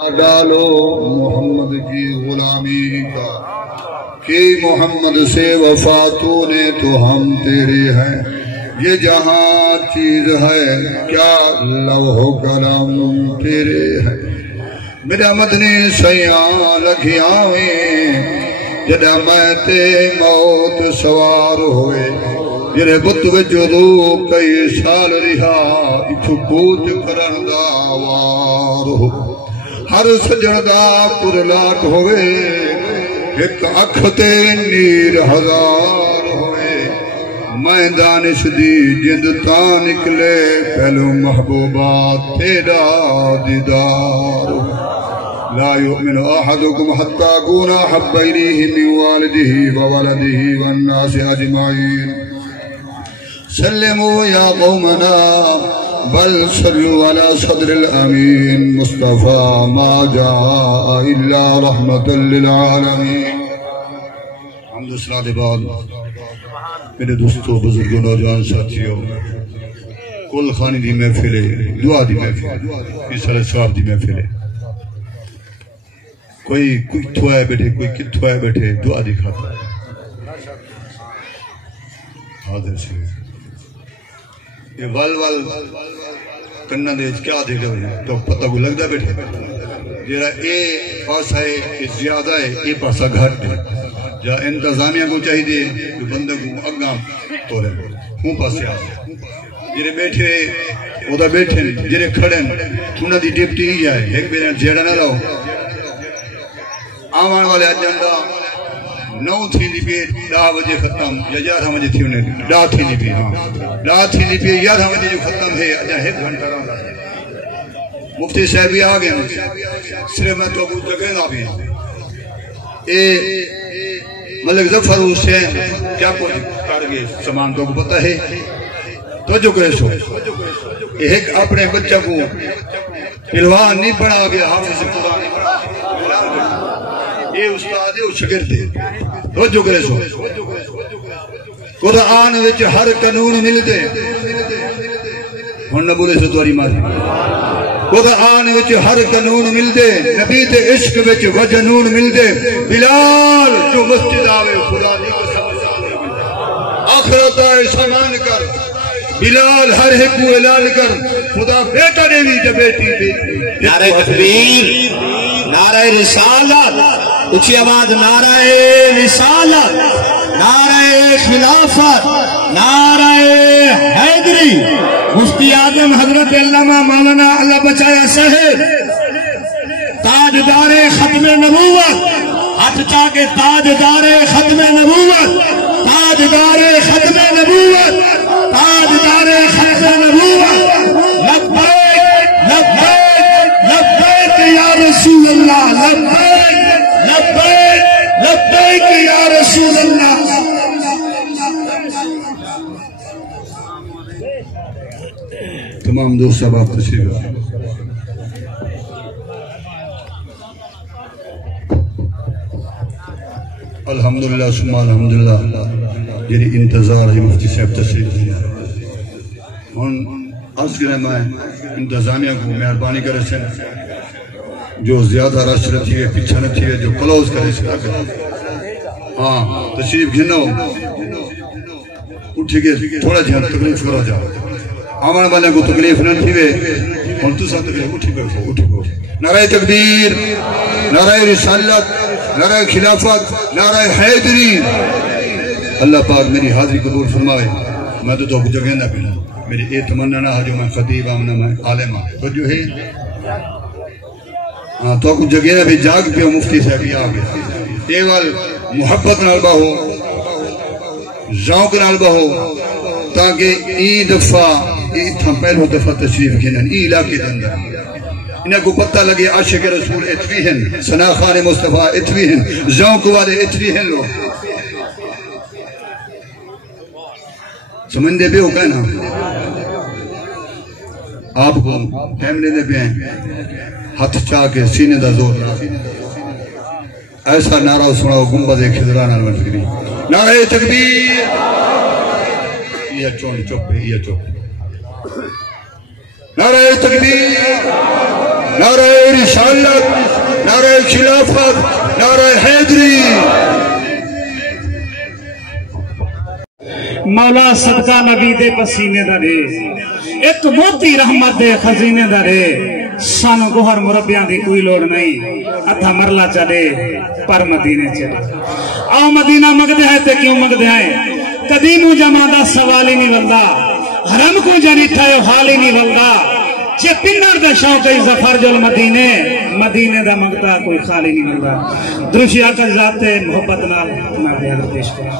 ڈالو محمد کی غلامی کا کہ محمد سے وفا تو نے تو ہم تیرے ہیں. یہ جہاں چیز ہے کیا لوح و قلم تیرے ہیں. میرا مدنی سیاں لکھیاں میں جدہ میں تے موت سوار ہوئے جنہیں بت وجودو کئی سال رہا اتھو کوت کرن دا وار ہو. ہر سجن دا پرلاٹ ہوئے ایک اکھ تے نیر ہزار ہوئے. میں دانش دی جند تاں نکلے پہلو محبوبات تیرا دیدار. لا يؤمن أحدكم حتى أكون أحب إليه من والده وولده والناس أجمعين. سلموا يا قومنا بل صلوا على صدر الأمين مصطفى ما جاء إلا رحمة للعالمين. حمد و صلاة بعد میرے دوستو بزرگوں نوجوان ساتھیوں کل خانی دی محفل دعا دی محفل اس صاحب دی محفل کوئی کتھوائے بیٹھے کوئی کتھوائے بیٹھے دعا دکھاتا ہے. حاضر سے یہ ول کنہ دے کیا دے گئے تو پتہ کو لگ دا بیٹھے جیرا اے پاسا ہے زیادہ ہے اے پاسا گھٹ ہے جا انتظامیہ کو چاہی دے جو بندہ کو اگام تو رہے ہوں پاسے آئے جیرے بیٹھے او دا بیٹھے جیرے کھڑے انہا دی ڈیپٹی ہی آئے ایک بیرے جیڑا نہ رہو آمان والے اجندہ 9 تھی لی پی 10 بجے ختم یا 11 بجے تھی انہیں 10 تھی لی پی 10 تھی لی پی 11 بجے جو ختم ہے اجا 1 گھنٹہ رہا مفتی صاحب بھی آگئے صرف میں تو کچھ جگہ نہ بھی اے ملک ظفر حسین کیا کوئی کر گئے سامان تو کو پتہ ہے تو جو کرے سو ایک اپنے بچہ کو پلوان نہیں بنا گیا حافظ قرآن نہیں بنا یہ استاد ہے وہ شگرد ہے تو جو کرے سو قرآن وچ ہر قانون ملتے ہن نہ بولے سے تواری ماری قرآن وچ ہر قانون ملتے نبی تے عشق وچ وجنون ملتے. بلال جو مسجد آوے خدا نہیں کو سمجھ آخرت آئے سامان کر بلال ہر ایک کو اعلان کر خدا بیٹا نے بھی جب بیٹی نعرہ تکبیر نعرہ رسالت اچھی آواز نعرہ رسالت نعرہ خلافت نعرہ حیدری. مفتی اعظم حضرت علامہ مولانا اللہ بچایا صاحب تاجدار ختم نبوت ہاتھ چاہ کے تاجدار ختم نبوت تاجدار ختم نبوت تاجدار ختم نبوت لبیک لبیک لبیک یا رسول اللہ لبیک لبیک لبیک یا رسول اللہ. تمام دوست صاحب آپ تشریف رکھیں. الحمدللہ ثم الحمدللہ جیری انتظار ہے مفتی صاحب تشریف رکھیں. ہن عرض کریں میں انتظامیہ کو مہربانی کرے سے جو زیادہ رش رہتی ہے پیچھا نہ تھی ہے جو کلوز کرے سے ہاں تشریف گھنو اٹھے گئے تھوڑا جہاں تکلیف کرو جاؤ آمان والے کو تکلیف نہ تھی وے ہم تو ساتھ تکلیف اٹھی گئے. نعرہ تکبیر نعرہ رسالت نعرہ خلافت نعرہ حیدری. اللہ پاک میری حاضری قبول فرمائے. میں تو جگہ نہ پہنا میری یہ تمنا نہ جو میں خطیب آمنا میں عالم آئے تو جو ہے تو کچھ جگہ نہ بھی جاگ پہ مفتی صاحب بھی آگے ایوال محبت نالبہ ہو ذوق نالبہ ہو تاکہ ای دفعہ ای تھا پہلو دفعہ تشریف گھنن ای علاقے دندر انہیں کو پتہ لگے عاشق رسول اتوی ہیں ثنا خان مصطفیٰ اتوی ہیں ذوق والے اتوی ہیں لوگ سمجھتے بھی ہو کہنا آپ کو فیملی دے بھی ہیں ہاتھ چاہ کے سینے دا زور ایسا نعرہ سناؤ گنبد خضران آنور فکری نعرہ تکبیر یہ چون چپ ہے یہ چپ نعرہ تکبیر نعرہ رسالت نعرہ خلافت، نعرہ حیدری۔ مولا صدقہ نبی دے پسینے دا دے، ایک موتی رحمت دے خزینے دا دے، سانو گوہر مربیاں دی کوئی لوڑ نہیں، اتھا مرلا چلے پر مدینے چلے۔ آؤ مدینہ مگدے ہیں تے کیوں مگدے ہیں؟ قدیمو جمادہ سوال ہی نہیں ولدا، حرم کو جنیٹھا ہے حال ہی نہیں ولدا، چے پنر دے شوق ظفر جل مدینے، مدینے دا مگتا کوئی خالی نہیں ولدا۔ دروشی آقا ذات محبت نال میں بیان پیش کرا۔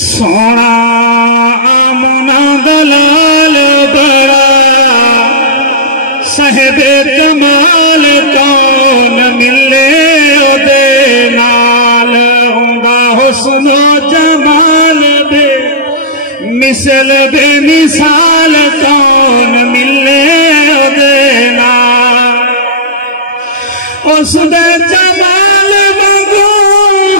سونا آمنا دلال بڑا صاحب کمال کون ملے دے نال ہوندا حسن و جمال بے مثل بے مثال کون ملے دے نال اس دے جمال منگو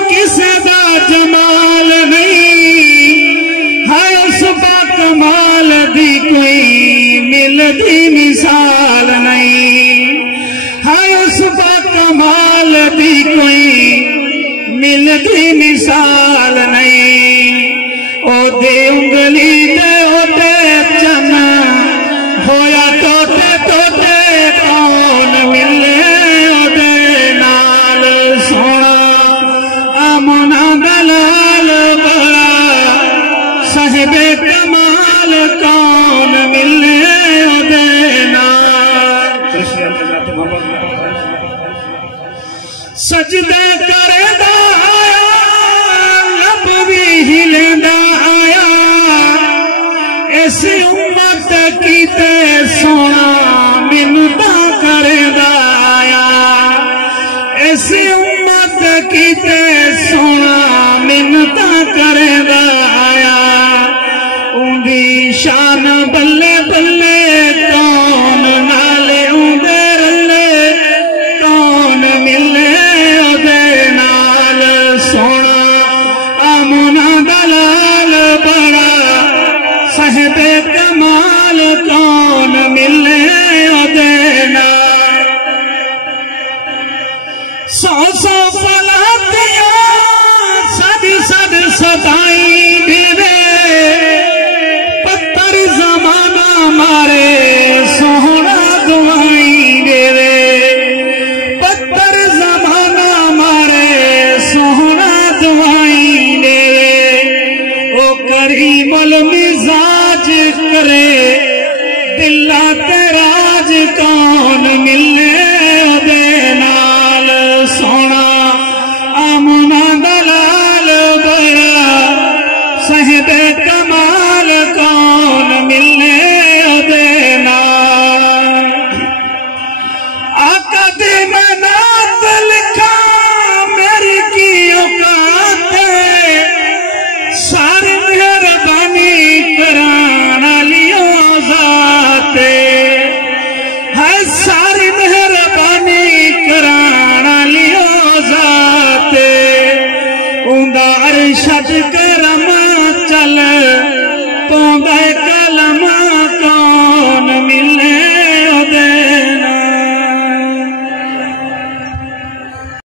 کسے دا جمال نہیں ہے اس با کمال دی کوئی ملتی مثال نہیں ہے اس با کمال دی کوئی ملتی مثال نہیں او دے انگلی دے او دے چنا ہویا ٹوٹے ٹوٹے کون ملے صاحب کمال کون ملے دینا سجدے کرے دا آیا لب بھی ہلدا آیا ایسی امت کیتے سونا منتا کرے دا آیا ایسی امت کیتے سونا منتا کرے دا آیا اندی شان بلے بلے کون نالے اندے رلے کون ملے دے نال سونا آمنا دلال بڑا صاحب کمال کون ملے دے نال سو سو فلاتیاں صد صد ستائی دیوے پتر زمانہ مارے سونا دعائی دیوے پتر زمانہ مارے سونا دعائی دیوے او کریم المزاج کرے دلہ تراج کون ملے دے نال سونا آمنا دلال بڑا صاحب کمال کون ملے دینا آقا دی منات لکھا میری کی اوقات ساری مہربانی کرانا لیو ذات ہے ساری مہربانی کرانا لیو ذات اندہ عرشت